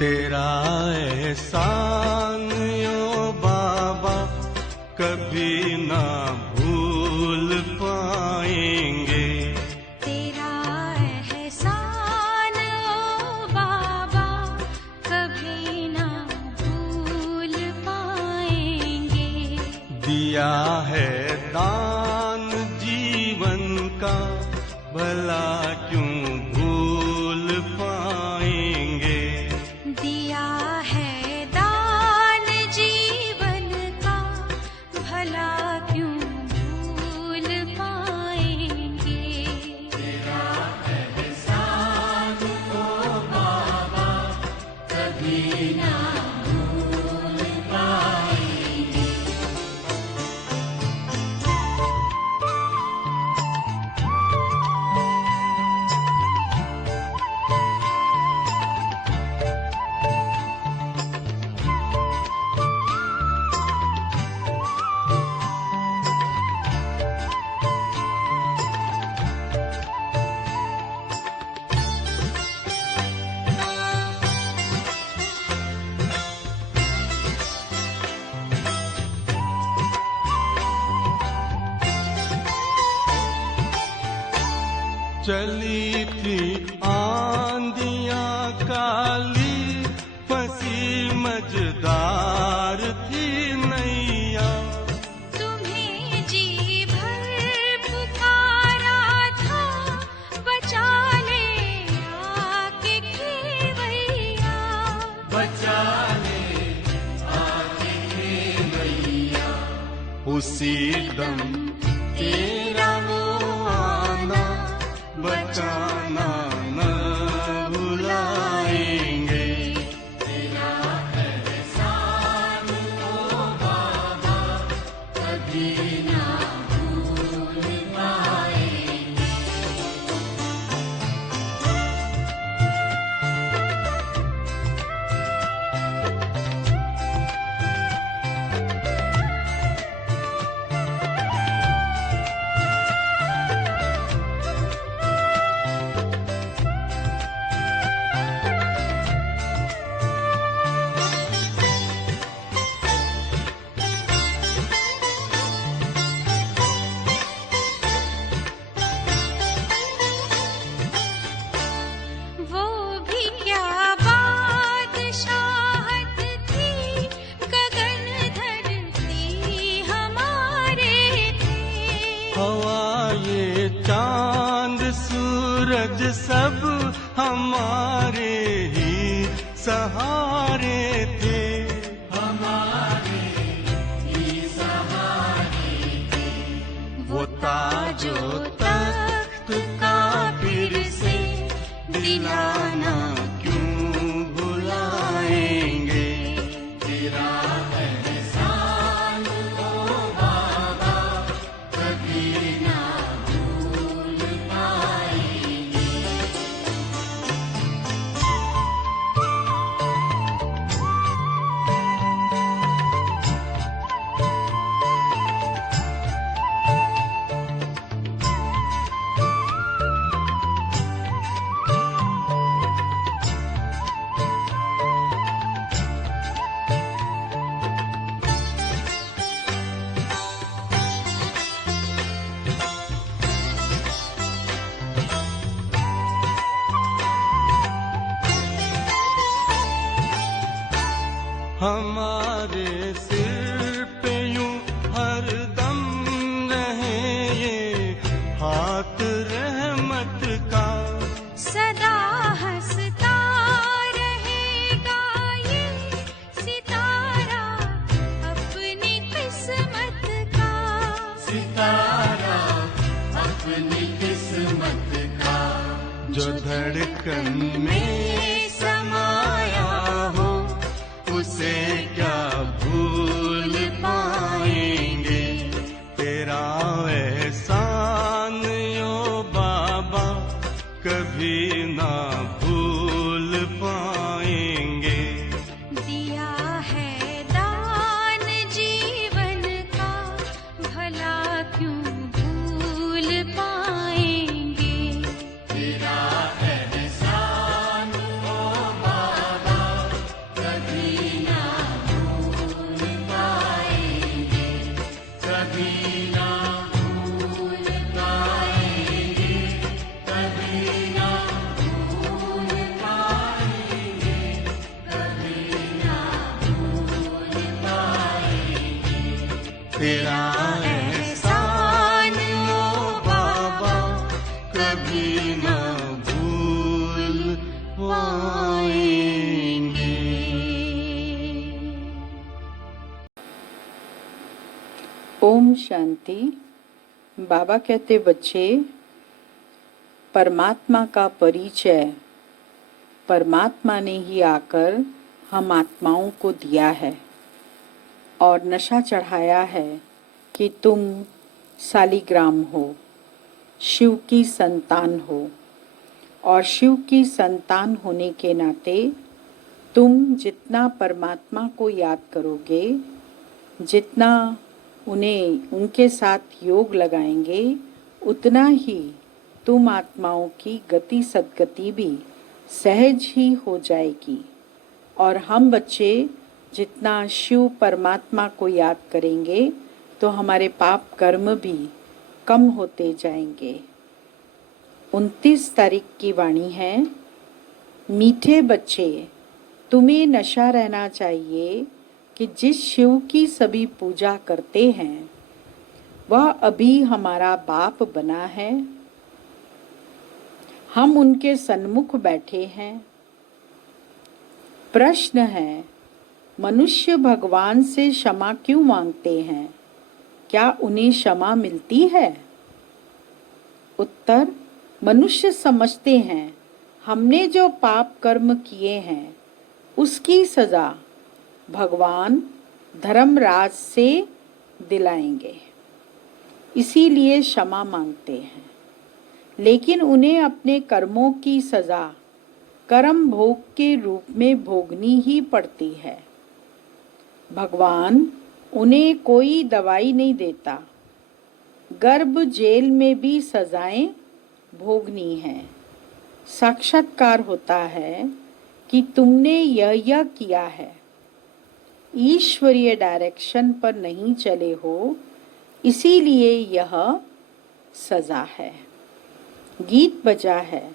तेरा एहसान ओ बाबा कभी ना भूल पाएंगे। तेरा एहसान ओ बाबा कभी ना भूल पाएंगे। दिया है दान जीवन का भला क्यों भूल पाएंगे। दिया है दान जीवन का भला क्यों भूल पाएंगे। तेरा एहसान ओ बाबा कभी ना भूल पाएंगे। चली थी आंधियां काली फंसी मझदार थी नैया। तुम्हें जी भर पुकारा था बचा ले आके खेवैया। बचा ले आके खेवैया। उसी दम तेरा वो आना बचाना न भुलाएंगे। तेरा एहसान ओ बाबा कभी ना भूल पाएंगे। वो भी क्या बादशाहत थी गगन धरती हमारे थे। हवा ये चांद सूरज सब हमारे ही सहारे थे। हमारे ही सहारे थे। वो ताजो तख्त का फिर से दिलाना क्यों भुलाएंगे। तेरा एहसान ओ बाबा कभी ना भूल पाएंगे। हमारे सिर पे यूं हरदम रहे ये हाथ रहमत का। सदा हंसता रहेगा ये सितारा अपनी किस्मत का। सितारा अपनी किस्मत का। जो धड़कन में समाया हो उसे क्या भूल पाएंगे। तेरा एहसान ओ बाबा कभी ना भूल पाएंगे। दिया है दान जीवन का भला क्यों भूल पाएंगे। तेरा एहसान ओ बाबा शांति। बाबा कहते बच्चे, परमात्मा का परिचय परमात्मा ने ही आकर हम आत्माओं को दिया है और नशा चढ़ाया है कि तुम सालिग्राम हो, शिव की संतान हो। और शिव की संतान होने के नाते तुम जितना परमात्मा को याद करोगे, जितना उन्हें उनके साथ योग लगाएंगे, उतना ही तुम आत्माओं की गति सद्गति भी सहज ही हो जाएगी। और हम बच्चे जितना शिव परमात्मा को याद करेंगे तो हमारे पाप कर्म भी कम होते जाएंगे। 29 तारीख की वाणी है, मीठे बच्चे, तुम्हें नशा रहना चाहिए कि जिस शिव की सभी पूजा करते हैं वह अभी हमारा बाप बना है। हम उनके सन्मुख बैठे हैं। प्रश्न है, मनुष्य भगवान से क्षमा क्यों मांगते हैं? क्या उन्हें क्षमा मिलती है? उत्तर, मनुष्य समझते हैं हमने जो पाप कर्म किए हैं उसकी सजा भगवान धर्मराज से दिलाएंगे, इसीलिए क्षमा मांगते हैं। लेकिन उन्हें अपने कर्मों की सजा कर्म भोग के रूप में भोगनी ही पड़ती है। भगवान उन्हें कोई दवाई नहीं देता। गर्भ जेल में भी सजाएं भोगनी है। साक्षात्कार होता है कि तुमने यह किया है, ईश्वरीय डायरेक्शन पर नहीं चले हो, इसीलिए यह सजा है। गीत बजा है,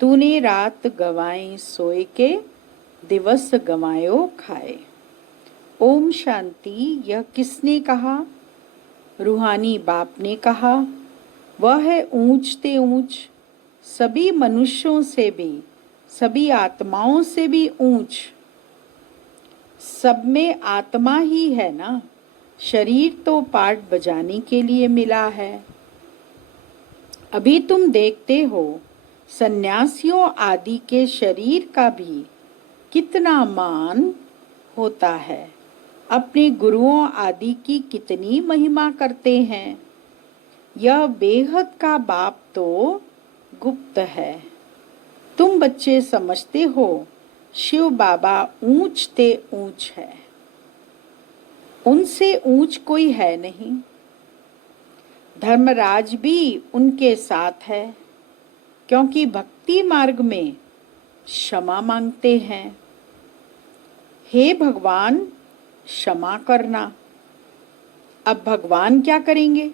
तूने रात गवाए सोए के, दिवस गवायो खाए। ओम शांति। यह किसने कहा? रूहानी बाप ने कहा। वह है ऊंचते ऊंच, सभी मनुष्यों से भी, सभी आत्माओं से भी ऊंच। सब में आत्मा ही है ना, शरीर तो पाठ बजाने के लिए मिला है। अभी तुम देखते हो सन्यासियों आदि के शरीर का भी कितना मान होता है, अपने गुरुओं आदि की कितनी महिमा करते हैं। यह बेहद का बाप तो गुप्त है। तुम बच्चे समझते हो शिव बाबा ऊंचते ऊंच है, उनसे ऊंच कोई है नहीं। धर्मराज भी उनके साथ है, क्योंकि भक्ति मार्ग में क्षमा मांगते हैं। हे भगवान, क्षमा करना। अब भगवान क्या करेंगे?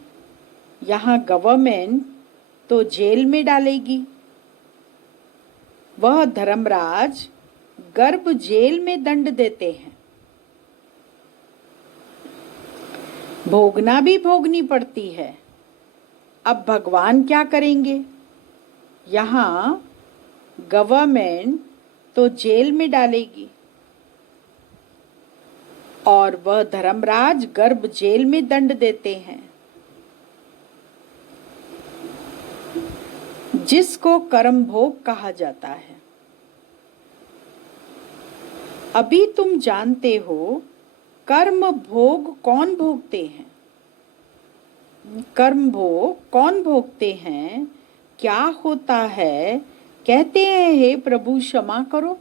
यहाँ गवर्नमेंट तो जेल में डालेगी। वह धर्मराज गर्भ जेल में दंड देते हैं। भोगना भी भोगनी पड़ती है। अब भगवान क्या करेंगे? यहाँ गवर्नमेंट तो जेल में डालेगी और वह धर्मराज गर्भ जेल में दंड देते हैं, जिसको कर्म भोग कहा जाता है। अभी तुम जानते हो कर्म भोग कौन भोगते हैं? कर्म भोग कौन भोगते हैं? क्या होता है? कहते हैं हे प्रभु क्षमा करो,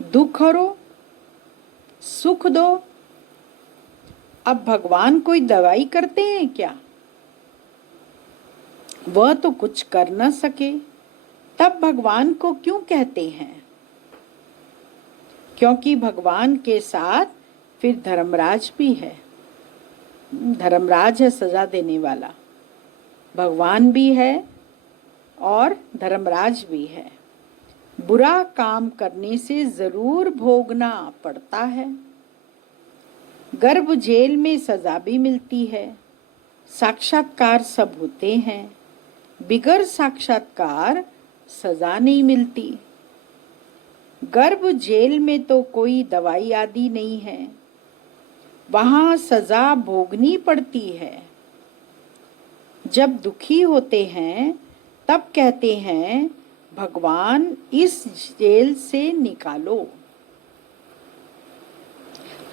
दुख हरो, सुख दो। अब भगवान कोई दवाई करते हैं क्या? वह तो कुछ कर न सके, तब भगवान को क्यों कहते हैं? क्योंकि भगवान के साथ फिर धर्मराज भी है। धर्मराज है सजा देने वाला, भगवान भी है और धर्मराज भी है। बुरा काम करने से जरूर भोगना पड़ता है। गर्भ जेल में सजा भी मिलती है। साक्षात्कार सब होते हैं, बिगर साक्षात्कार सजा नहीं मिलती। गर्भ जेल में तो कोई दवाई आदि नहीं है। वहाँ सजा भोगनी पड़ती है। जब दुखी होते हैं तब कहते हैं भगवान इस जेल से निकालो।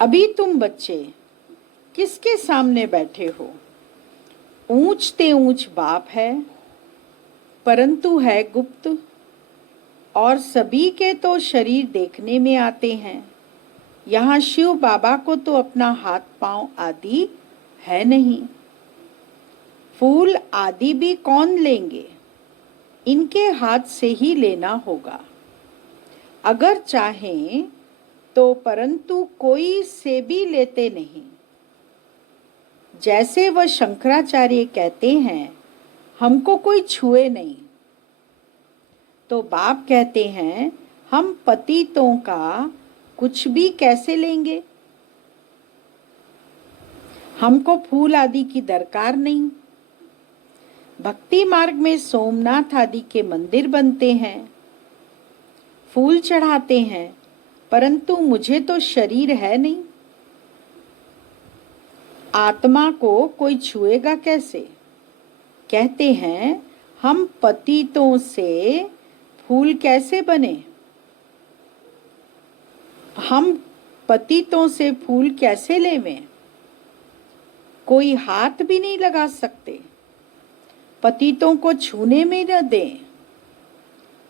अभी तुम बच्चे किसके सामने बैठे हो? ऊंच ते ऊंच बाप है, परंतु है गुप्त, और सभी के तो शरीर देखने में आते हैं। यहाँ शिव बाबा को तो अपना हाथ पांव आदि है नहीं। फूल आदि भी कौन लेंगे? इनके हाथ से ही लेना होगा अगर चाहें तो, परंतु कोई से भी लेते नहीं। जैसे वह शंकराचार्य कहते हैं हमको कोई छुए नहीं, तो बाप कहते हैं हम पतितों का कुछ भी कैसे लेंगे? हमको फूल आदि की दरकार नहीं। भक्ति मार्ग में सोमनाथ आदि के मंदिर बनते हैं, फूल चढ़ाते हैं, परंतु मुझे तो शरीर है नहीं। आत्मा को कोई छुएगा कैसे? कहते हैं हम पतितों से फूल कैसे बने? हम पतितों से फूल कैसे लेवें? कोई हाथ भी नहीं लगा सकते, पतितों को छूने में न दें।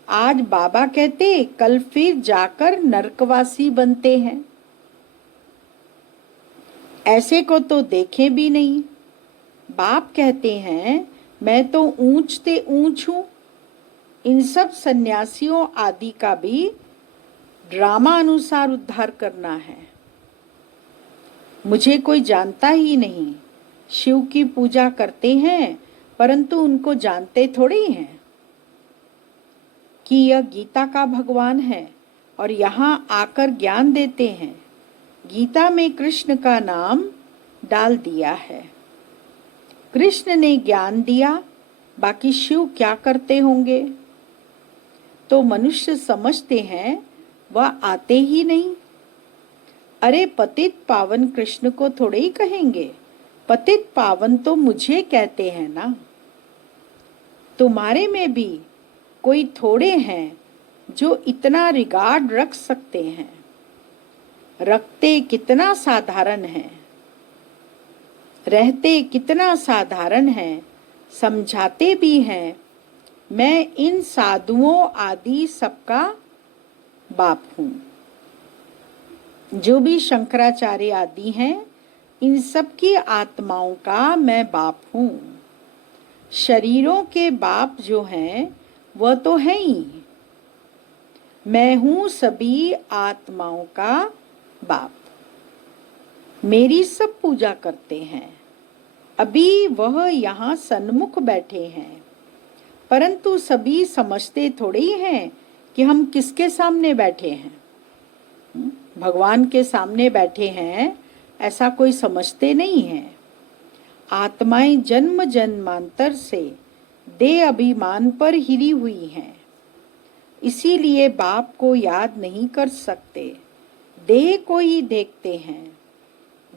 आज बाबा कहते कल फिर जाकर नरकवासी बनते हैं। ऐसे को तो देखे भी नहीं। बाप कहते हैं मैं तो ऊंच ते ऊंच हूं। इन सब सन्यासियों आदि का भी ड्रामा अनुसार उद्धार करना है। मुझे कोई जानता ही नहीं। शिव की पूजा करते हैं, परंतु उनको जानते थोड़ी हैं कि यह गीता का भगवान है और यहाँ आकर ज्ञान देते हैं। गीता में कृष्ण का नाम डाल दिया है। कृष्ण ने ज्ञान दिया, बाकी शिव क्या करते होंगे? तो मनुष्य समझते हैं वह आते ही नहीं। अरे पतित पावन कृष्ण को थोड़े ही कहेंगे, पतित पावन तो मुझे कहते हैं ना। तुम्हारे में भी कोई थोड़े हैं जो इतना रिगार्ड रख सकते हैं। रखते कितना साधारण है, रहते कितना साधारण है, समझाते भी हैं। मैं इन साधुओं आदि सबका बाप हूँ। जो भी शंकराचार्य आदि हैं, इन सब की आत्माओं का मैं बाप हूँ। शरीरों के बाप जो हैं वह तो है ही। मैं हूँ सभी आत्माओं का बाप। मेरी सब पूजा करते हैं। अभी वह यहाँ सन्मुख बैठे हैं, परंतु सभी समझते थोड़े ही हैं कि हम किसके सामने बैठे हैं। भगवान के सामने बैठे हैं ऐसा कोई समझते नहीं है। आत्माएं जन्म जन्मांतर से देह अभिमान पर हिरी हुई हैं, इसीलिए बाप को याद नहीं कर सकते, देह को ही देखते हैं।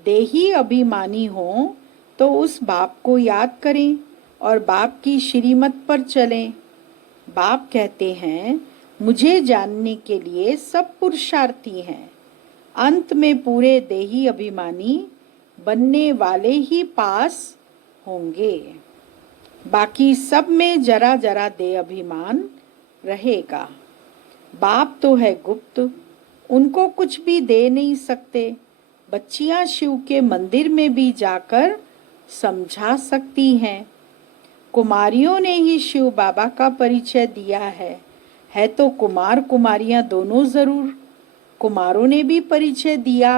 देही अभिमानी हो तो उस बाप को याद करें और बाप की श्रीमत पर चलें। बाप कहते हैं मुझे जानने के लिए सब पुरुषार्थी हैं। अंत में पूरे देही अभिमानी बनने वाले ही पास होंगे। बाकी सब में जरा जरा देह अभिमान रहेगा। बाप तो है गुप्त, उनको कुछ भी दे नहीं सकते। बच्चियां शिव के मंदिर में भी जाकर समझा सकती हैं। कुमारियों ने ही शिव बाबा का परिचय दिया है तो कुमार कुमारियां दोनों जरूर। कुमारों ने भी परिचय दिया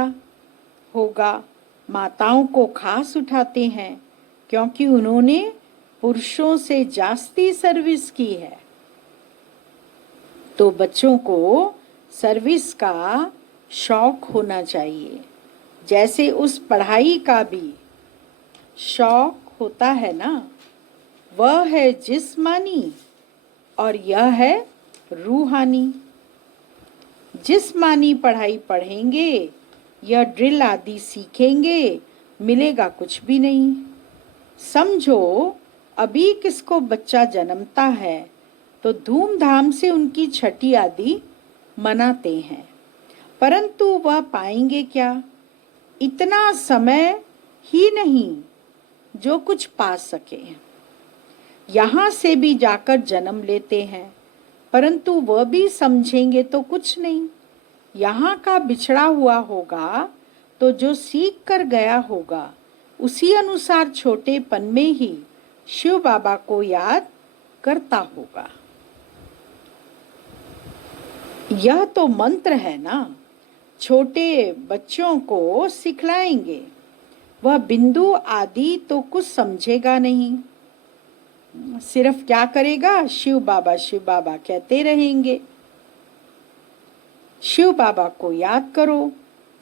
होगा। माताओं को खास उठाते हैं क्योंकि उन्होंने पुरुषों से जास्ती सर्विस की है। तो बच्चों को सर्विस का शौक होना चाहिए, जैसे उस पढ़ाई का भी शौक होता है ना। वह है जिस्मानी और यह है रूहानी। जिस्मानी पढ़ाई पढ़ेंगे या ड्रिल आदि सीखेंगे, मिलेगा कुछ भी नहीं। समझो, अभी किसको बच्चा जन्मता है तो धूमधाम से उनकी छठी आदि मनाते हैं, परंतु वह पाएंगे क्या? इतना समय ही नहीं जो कुछ पा सके। यहाँ से भी जाकर जन्म लेते हैं, परंतु वह भी समझेंगे तो कुछ नहीं। यहाँ का बिछड़ा हुआ होगा तो जो सीख कर गया होगा उसी अनुसार छोटेपन में ही शिव बाबा को याद करता होगा। यह तो मंत्र है ना, छोटे बच्चों को सिखलाएंगे। वह बिंदु आदि तो कुछ समझेगा नहीं, सिर्फ क्या करेगा, शिव बाबा कहते रहेंगे। शिव बाबा को याद करो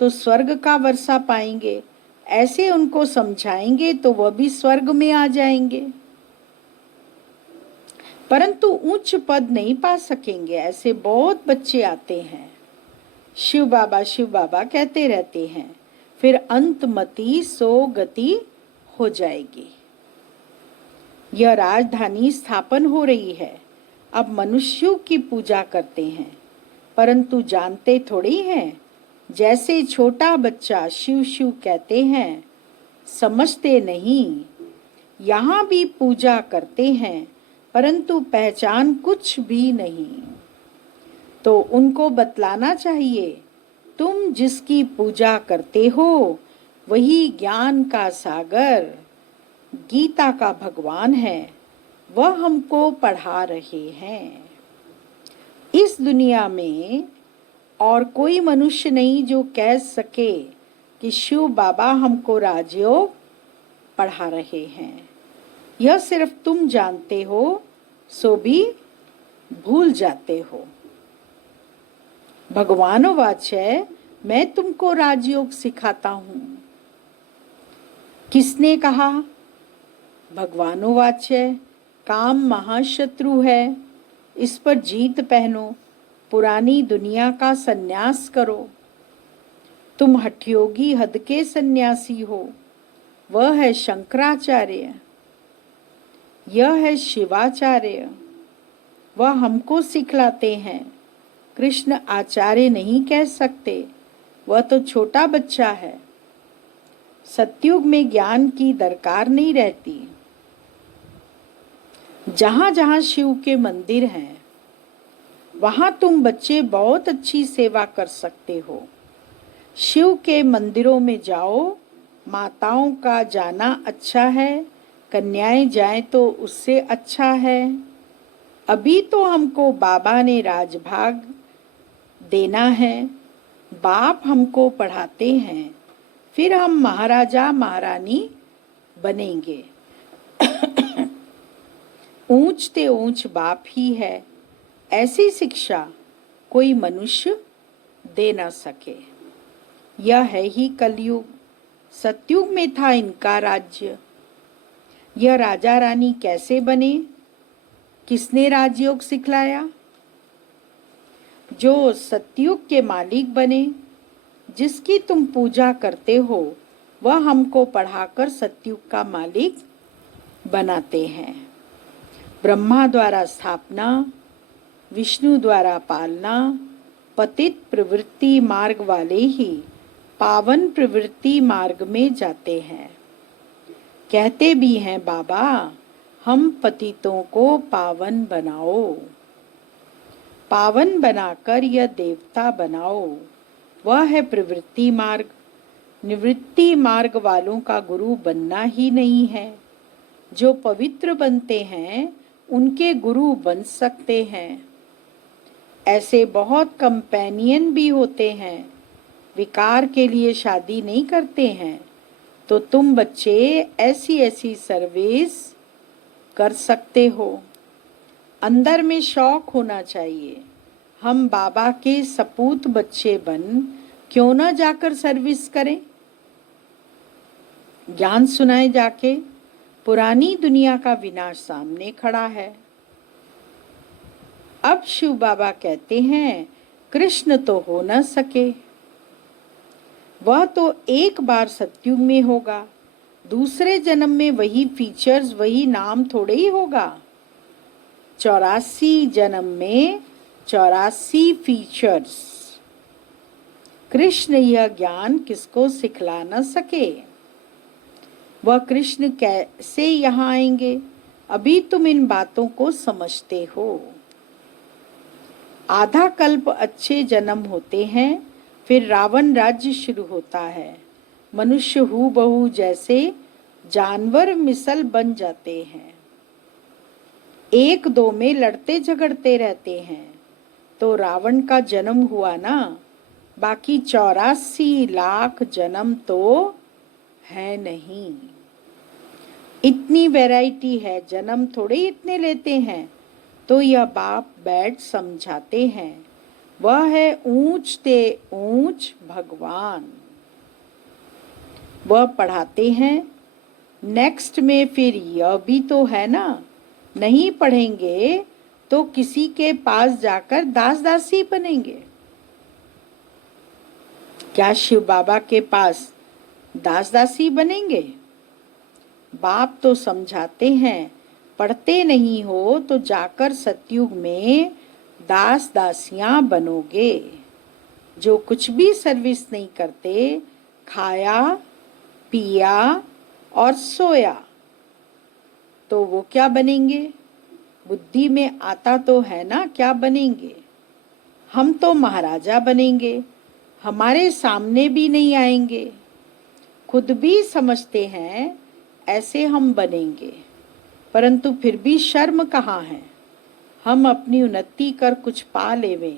तो स्वर्ग का वर्षा पाएंगे, ऐसे उनको समझाएंगे तो वह भी स्वर्ग में आ जाएंगे। परंतु उच्च पद नहीं पा सकेंगे, ऐसे बहुत बच्चे आते हैं, शिव बाबा कहते रहते हैं, फिर अंतमति सो गति हो जाएगी। यह राजधानी स्थापन हो रही है, अब मनुष्यों की पूजा करते हैं, परंतु जानते थोड़ी हैं। जैसे छोटा बच्चा शिव शिव कहते हैं, समझते नहीं। यहाँ भी पूजा करते हैं, परंतु पहचान कुछ भी नहीं। तो उनको बतलाना चाहिए, तुम जिसकी पूजा करते हो वही ज्ञान का सागर, गीता का भगवान है, वह हमको पढ़ा रहे हैं। इस दुनिया में और कोई मनुष्य नहीं जो कह सके कि शिव बाबा हमको राजयोग पढ़ा रहे हैं। यह सिर्फ तुम जानते हो, सो भी भूल जाते हो। भगवानोवाच है, मैं तुमको राजयोग सिखाता हूँ। किसने कहा? भगवानोवाच है, काम महाशत्रु है, इस पर जीत पहनो, पुरानी दुनिया का सन्यास करो। तुम हठयोगी हद के सन्यासी हो, वह है शंकराचार्य, यह है शिवाचार्य, वह हमको सिखलाते हैं। कृष्ण आचार्य नहीं कह सकते, वह तो छोटा बच्चा है। सतयुग में ज्ञान की दरकार नहीं रहती। जहाँ जहाँ शिव के मंदिर हैं, वहाँ तुम बच्चे बहुत अच्छी सेवा कर सकते हो। शिव के मंदिरों में जाओ, माताओं का जाना अच्छा है, कन्याएं जाएं तो उससे अच्छा है। अभी तो हमको बाबा ने राजभाग देना है, बाप हमको पढ़ाते हैं, फिर हम महाराजा महारानी बनेंगे। ऊंच ते ऊंच बाप ही है, ऐसी शिक्षा कोई मनुष्य दे ना सके। यह है ही कलयुग, सतयुग में था इनका राज्य। यह राजा रानी कैसे बने? किसने राजयोग सिखलाया? जो सतयुग के मालिक बने, जिसकी तुम पूजा करते हो, वह हमको पढ़ाकर सतयुग का मालिक बनाते हैं। ब्रह्मा द्वारा स्थापना, विष्णु द्वारा पालना, पतित प्रवृत्ति मार्ग वाले ही पावन प्रवृत्ति मार्ग में जाते हैं। कहते भी हैं बाबा, हम पतितों को पावन बनाओ, पावन बनाकर यह देवता बनाओ। वह है प्रवृत्ति मार्ग। निवृत्ति मार्ग वालों का गुरु बनना ही नहीं है। जो पवित्र बनते हैं उनके गुरु बन सकते हैं। ऐसे बहुत कंपेनियन भी होते हैं, विकार के लिए शादी नहीं करते हैं। तो तुम बच्चे ऐसी ऐसी सर्विस कर सकते हो। अंदर में शौक होना चाहिए। हम बाबा के सपूत बच्चे बन क्यों ना जाकर सर्विस करें, ज्ञान सुनाए जाके। पुरानी दुनिया का विनाश सामने खड़ा है। अब शिव बाबा कहते हैं, कृष्ण तो हो न सके। वह तो एक बार सतयुग में होगा, दूसरे जन्म में वही फीचर्स, वही नाम थोड़े ही होगा। 84 जन्म में 84 फीचर्स। कृष्ण यह ज्ञान किसको सिखला न सके? वह कृष्ण कैसे यहाँ आएंगे? अभी तुम इन बातों को समझते हो। आधा कल्प अच्छे जन्म होते हैं, फिर रावण राज्य शुरू होता है। मनुष्य हूबहू जैसे जानवर मिसल बन जाते हैं, एक दो में लड़ते झगड़ते रहते हैं। तो रावण का जन्म हुआ ना, बाकी 84 लाख जन्म तो है नहीं। इतनी वैरायटी है, जन्म थोड़े इतने लेते हैं। तो यह बाप बैठ समझाते हैं, वह है ऊंच ते ऊंच भगवान। वह पढ़ाते हैं। नेक्स्ट में फिर यह भी तो है ना, नहीं पढ़ेंगे तो किसी के पास जाकर दास दासी बनेंगे। क्या शिव बाबा के पास दास दासी बनेंगे? बाप तो समझाते हैं, पढ़ते नहीं हो तो जाकर सतयुग में दास दासियां बनोगे। जो कुछ भी सर्विस नहीं करते, खाया पिया और सोया, तो वो क्या बनेंगे? बुद्धि में आता तो है ना क्या बनेंगे? हम तो महाराजा बनेंगे, हमारे सामने भी नहीं आएंगे। खुद भी समझते हैं ऐसे हम बनेंगे, परंतु फिर भी शर्म कहाँ है। हम अपनी उन्नति कर कुछ पा लेवे,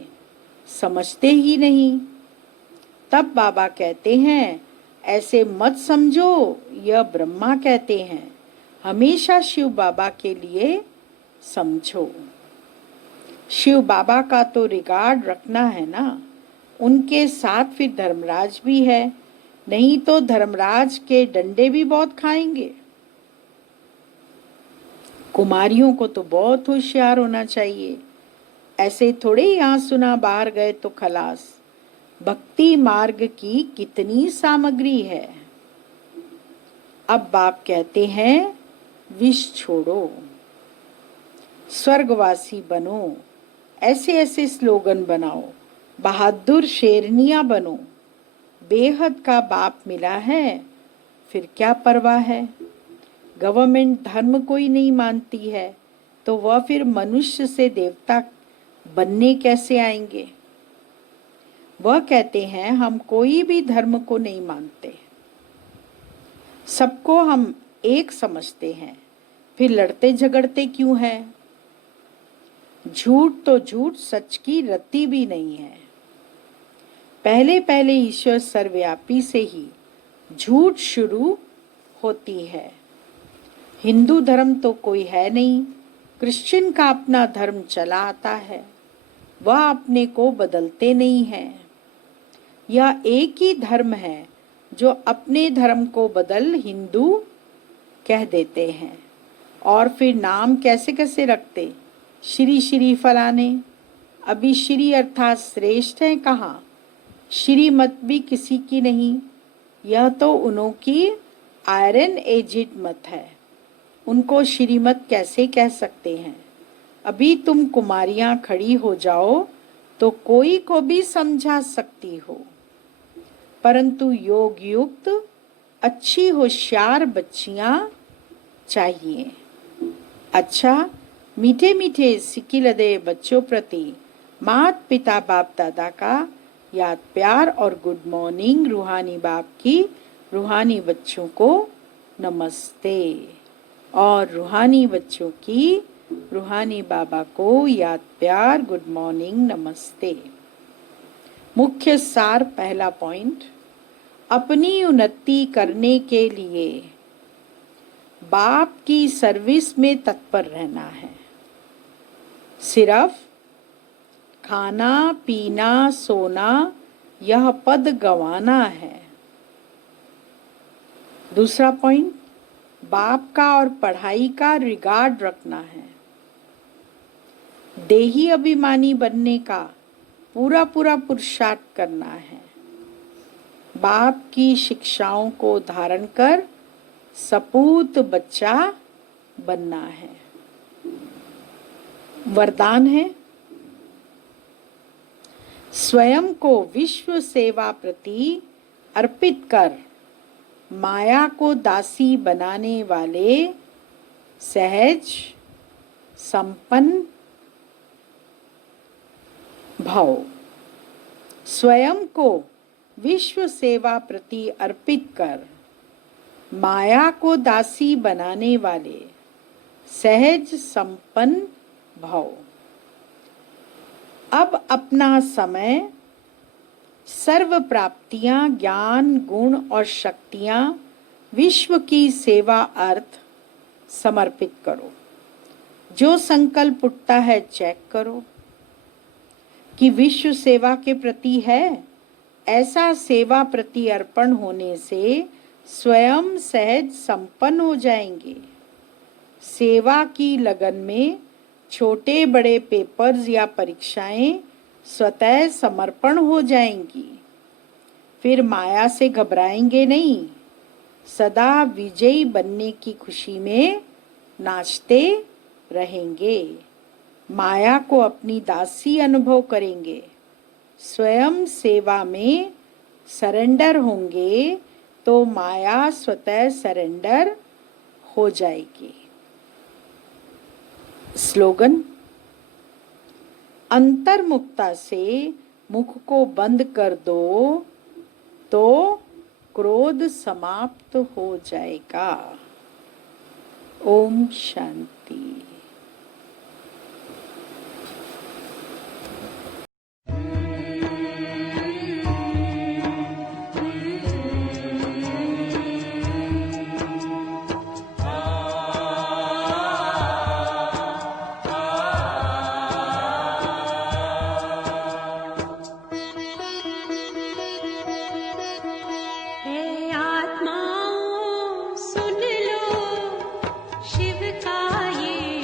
समझते ही नहीं। तब बाबा कहते हैं, ऐसे मत समझो, यह ब्रह्मा कहते हैं, हमेशा शिव बाबा के लिए समझो। शिव बाबा का तो रिगार्ड रखना है ना, उनके साथ फिर धर्मराज भी है, नहीं तो धर्मराज के डंडे भी बहुत खाएंगे। कुमारियों को तो बहुत होशियार होना चाहिए, ऐसे थोड़े यहाँ सुना बाहर गए तो खलास। भक्ति मार्ग की कितनी सामग्री है। अब बाप कहते हैं, विष छोड़ो, स्वर्गवासी बनो, ऐसे ऐसे स्लोगन बनाओ, बहादुर शेरनियां बनो। बेहद का बाप मिला है, फिर क्या परवाह है। गवर्नमेंट धर्म कोई नहीं मानती है, तो वह फिर मनुष्य से देवता बनने कैसे आएंगे? वह कहते हैं, हम कोई भी धर्म को नहीं मानते, सबको हम एक समझते हैं, फिर लड़ते झगड़ते क्यों हैं? झूठ तो झूठ, सच की रत्ती भी नहीं है। पहले पहले ईश्वर सर्वव्यापी से ही झूठ शुरू होती है। हिंदू धर्म तो कोई है नहीं, क्रिश्चियन का अपना धर्म चला आता है, वह अपने को बदलते नहीं हैं। यह एक ही धर्म है जो अपने धर्म को बदल हिंदू कह देते हैं, और फिर नाम कैसे कैसे रखते, श्री श्री फलाने। अभी श्री अर्थात श्रेष्ठ है कहाँ, श्रीमत भी किसी की नहीं, यह तो उन्हों की आयरन एजिड मत है, उनको श्रीमत कैसे कह सकते हैं। अभी तुम कुमारियां खड़ी हो जाओ तो कोई को भी समझा सकती हो, परंतु योग युक्त अच्छी होशियार बच्चियां चाहिए। अच्छा, मीठे मीठे सिकिलदे बच्चों प्रति माता पिता बाप दादा का याद प्यार और गुड मॉर्निंग। रूहानी बाप की रूहानी बच्चों को नमस्ते, और रूहानी बच्चों की रूहानी बाबा को याद प्यार गुड मॉर्निंग नमस्ते। मुख्य सार, पहला पॉइंट, अपनी उन्नति करने के लिए बाप की सर्विस में तत्पर रहना है। सिर्फ खाना पीना सोना यह पद गंवाना है। दूसरा पॉइंट, बाप का और पढ़ाई का रिगार्ड रखना है। देही अभिमानी बनने का पूरा पूरा पुरुषार्थ करना है। बाप की शिक्षाओं को धारण कर सपूत बच्चा बनना है। वरदान है, स्वयं को विश्व सेवा प्रति अर्पित कर माया को दासी बनाने वाले सहज संपन्न भव। स्वयं को विश्व सेवा प्रति अर्पित कर माया को दासी बनाने वाले सहज संपन्न भव। अब अपना समय, सर्व प्राप्तियां, ज्ञान, गुण और शक्तियां विश्व की सेवा अर्थ समर्पित करो। जो संकल्प उठता है चेक करो कि विश्व सेवा के प्रति है। ऐसा सेवा प्रति अर्पण होने से स्वयं सहज संपन्न हो जाएंगे। सेवा की लगन में छोटे बड़े पेपर्स या परीक्षाएं स्वतः समर्पण हो जाएंगी। फिर माया से घबराएंगे नहीं, सदा विजयी बनने की खुशी में नाचते रहेंगे। माया को अपनी दासी अनुभव करेंगे। स्वयं सेवा में सरेंडर होंगे तो माया स्वतः सरेंडर हो जाएगी। स्लोगन, अंतर्मुखता से मुख को बंद कर दो तो क्रोध समाप्त हो जाएगा। ओम शांति। आत्माओं सुन लो शिव का ये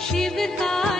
शिव का